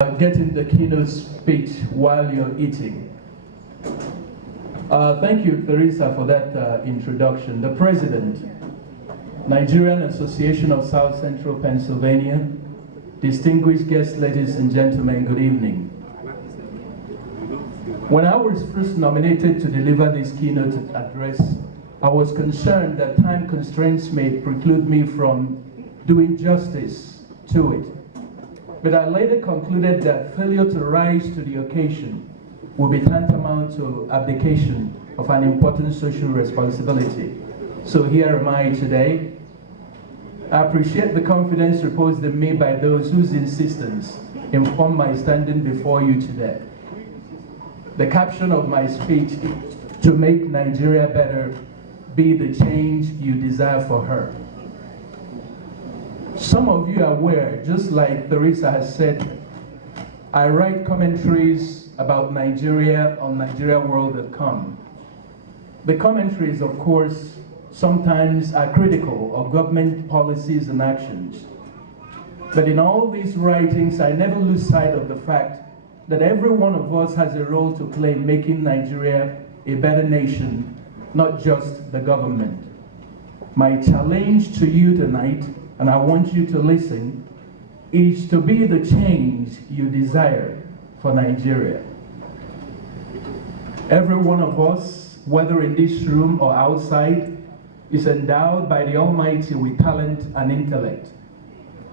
Getting the keynote speech while you're eating. Thank you, Teresa, for that introduction. The President, Nigerian Association of South Central Pennsylvania, distinguished guests, ladies and gentlemen, good evening. When I was first nominated to deliver this keynote address, I was concerned that time constraints may preclude me from doing justice to it. But I later concluded that failure to rise to the occasion will be tantamount to abdication of an important social responsibility. So here am I today. I appreciate the confidence reposed in me by those whose insistence informed my standing before you today. The caption of my speech is to make Nigeria better, be the change you desire for her. Some of you are aware, just like Teresa has said, I write commentaries about Nigeria on NigeriaWorld.com. The commentaries, of course, sometimes are critical of government policies and actions. But in all these writings, I never lose sight of the fact that every one of us has a role to play in making Nigeria a better nation, not just the government. My challenge to you tonight, and I want you to listen, is to be the change you desire for Nigeria. Every one of us, whether in this room or outside, is endowed by the Almighty with talent and intellect.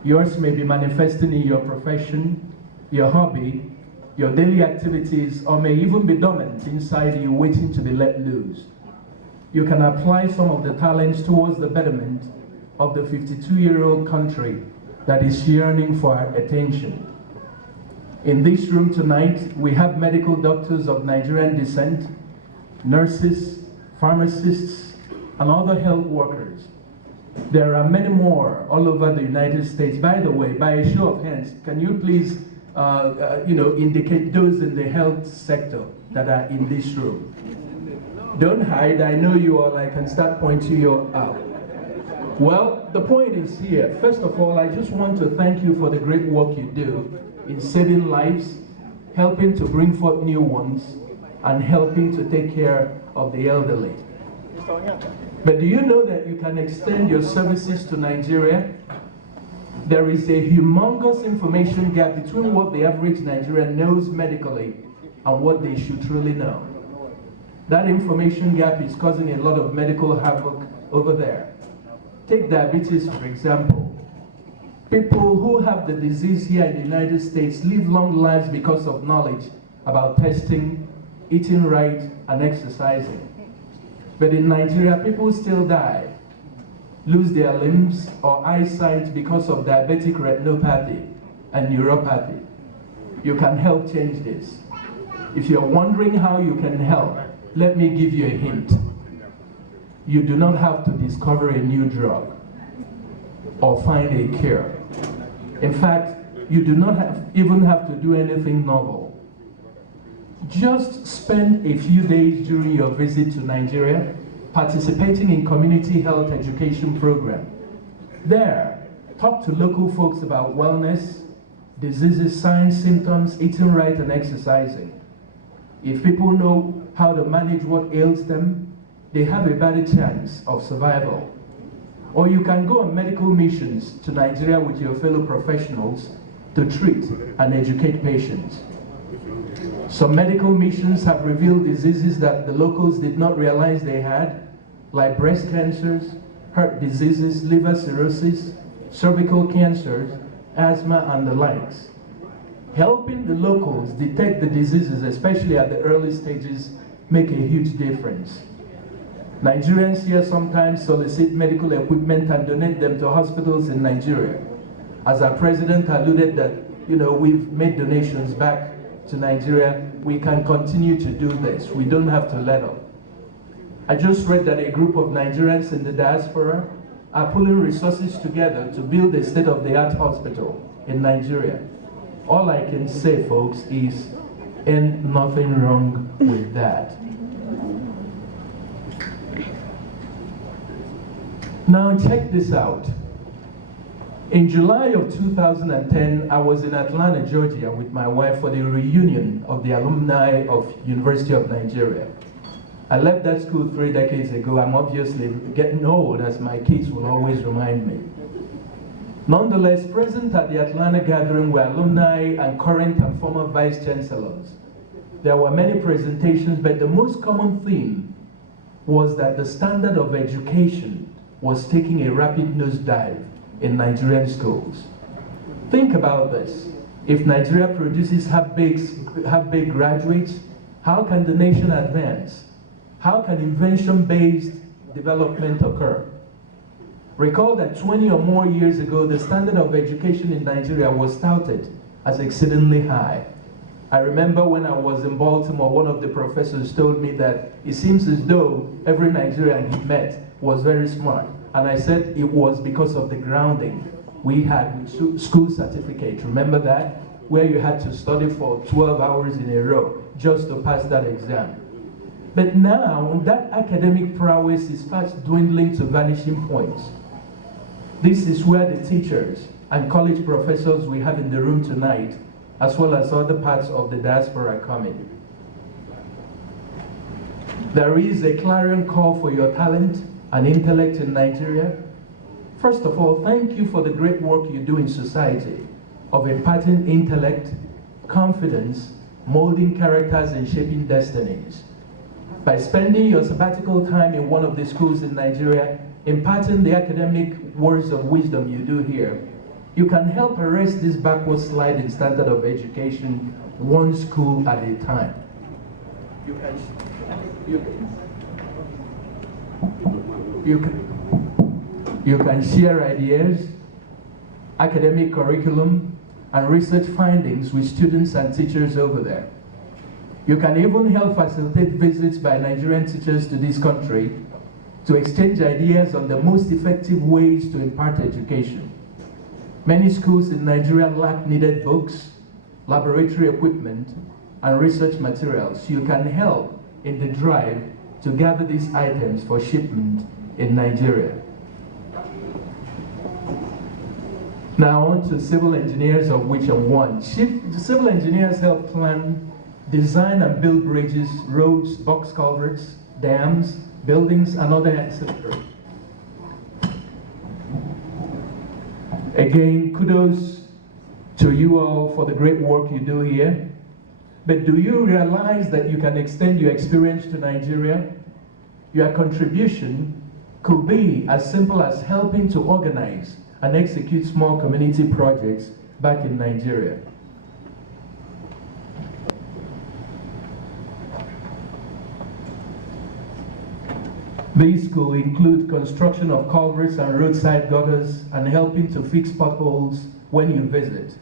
Yours may be manifesting in your profession, your hobby, your daily activities, or may even be dormant inside you waiting to be let loose. You can apply some of the talents towards the betterment of the 52-year-old country that is yearning for our attention. In this room tonight, we have medical doctors of Nigerian descent, nurses, pharmacists, and other health workers. There are many more all over the United States. By the way, by a show of hands, can you please indicate those in the health sector that are in this room? Don't hide, I know you all, I can start pointing you out. Well, the point is here. First of all, I just want to thank you for the great work you do in saving lives, helping to bring forth new ones, and helping to take care of the elderly. But do you know that you can extend your services to Nigeria? There is a humongous information gap between what the average Nigerian knows medically and what they should truly know. That information gap is causing a lot of medical havoc over there. Take diabetes, for example. People who have the disease here in the United States live long lives because of knowledge about testing, eating right, and exercising. But in Nigeria, people still die, lose their limbs or eyesight because of diabetic retinopathy and neuropathy. You can help change this. If you're wondering how you can help, let me give you a hint. You do not have to discover a new drug or find a cure. In fact, you do not even have to do anything novel. Just spend a few days during your visit to Nigeria participating in community health education program. There, talk to local folks about wellness, diseases, signs, symptoms, eating right, and exercising. If people know how to manage what ails them, they have a better chance of survival. Or you can go on medical missions to Nigeria with your fellow professionals to treat and educate patients. Some medical missions have revealed diseases that the locals did not realize they had, like breast cancers, heart diseases, liver cirrhosis, cervical cancers, asthma, and the likes. Helping the locals detect the diseases, especially at the early stages, make a huge difference. Nigerians here sometimes solicit medical equipment and donate them to hospitals in Nigeria. As our president alluded that, we've made donations back to Nigeria, we can continue to do this. We don't have to let up. I just read that a group of Nigerians in the diaspora are pulling resources together to build a state-of-the-art hospital in Nigeria. All I can say, folks, is ain't nothing wrong with that. Now check this out. In July of 2010, I was in Atlanta, Georgia with my wife for the reunion of the alumni of University of Nigeria. I left that school 3 decades ago. I'm obviously getting old, as my kids will always remind me. Nonetheless, present at the Atlanta gathering were alumni and current and former vice chancellors. There were many presentations, but the most common theme was that the standard of education was taking a rapid nosedive in Nigerian schools. Think about this. If Nigeria produces half-baked graduates, how can the nation advance? How can invention-based development occur? Recall that 20 or more years ago, the standard of education in Nigeria was touted as exceedingly high. I remember when I was in Baltimore, one of the professors told me that it seems as though every Nigerian he met was very smart. And I said it was because of the grounding we had with school certificate. Remember that? Where you had to study for 12 hours in a row just to pass that exam. But now, that academic prowess is fast dwindling to vanishing points. This is where the teachers and college professors we have in the room tonight, as well as other parts of the diaspora, are coming. There is a clarion call for your talent and intellect in Nigeria. First of all, thank you for the great work you do in society of imparting intellect, confidence, molding characters, and shaping destinies. By spending your sabbatical time in one of the schools in Nigeria, imparting the academic words of wisdom you do here, you can help arrest this backward slide in standard of education one school at a time. You can share ideas, academic curriculum, and research findings with students and teachers over there. You can even help facilitate visits by Nigerian teachers to this country to exchange ideas on the most effective ways to impart education. Many schools in Nigeria lack needed books, laboratory equipment, and research materials. You can help in the drive to gather these items for shipment in Nigeria. Now on to civil engineers, of which I'm one. Civil engineers help plan, design and build bridges, roads, box culverts, dams, buildings, and other etc. Again, kudos to you all for the great work you do here. But do you realize that you can extend your experience to Nigeria? Your contribution could be as simple as helping to organize and execute small community projects back in Nigeria. These could include construction of culverts and roadside gutters and helping to fix potholes when you visit.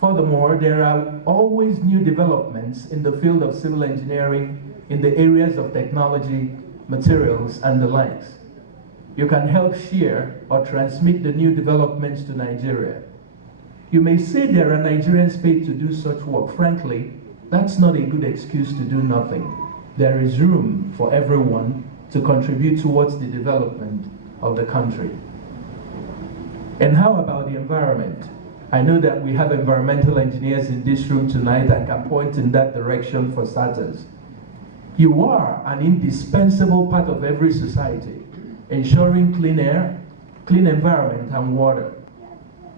Furthermore, there are always new developments in the field of civil engineering in the areas of technology, materials, and the likes. You can help share or transmit the new developments to Nigeria. You may say there are Nigerians paid to do such work. Frankly, that's not a good excuse to do nothing. There is room for everyone to contribute towards the development of the country. And how about the environment? I know that we have environmental engineers in this room tonight and can point in that direction for starters. You are an indispensable part of every society, ensuring clean air, clean environment, and water.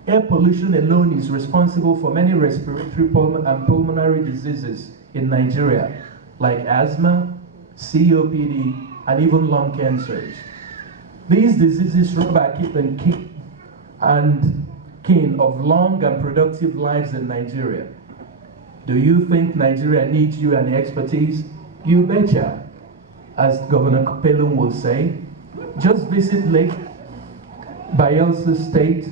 Air pollution alone is responsible for many respiratory and pulmonary diseases in Nigeria, like asthma, COPD, and even lung cancers. These diseases rob our kin of long and productive lives in Nigeria. Do you think Nigeria needs you and your expertise? You betcha. As Governor Pelum will say, just visit Lake Bayelsa State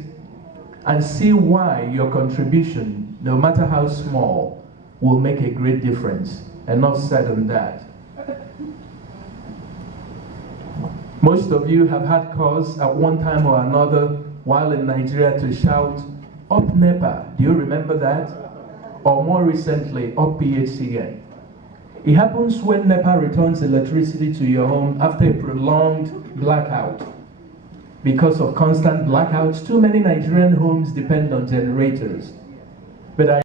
and see why your contribution, no matter how small, will make a great difference. Enough said on that. Most of you have had cause at one time or another while in Nigeria to shout, "Up NEPA," do you remember that? Or more recently, "Up PHCN." It happens when NEPA returns electricity to your home after a prolonged blackout. Because of constant blackouts, too many Nigerian homes depend on generators. But I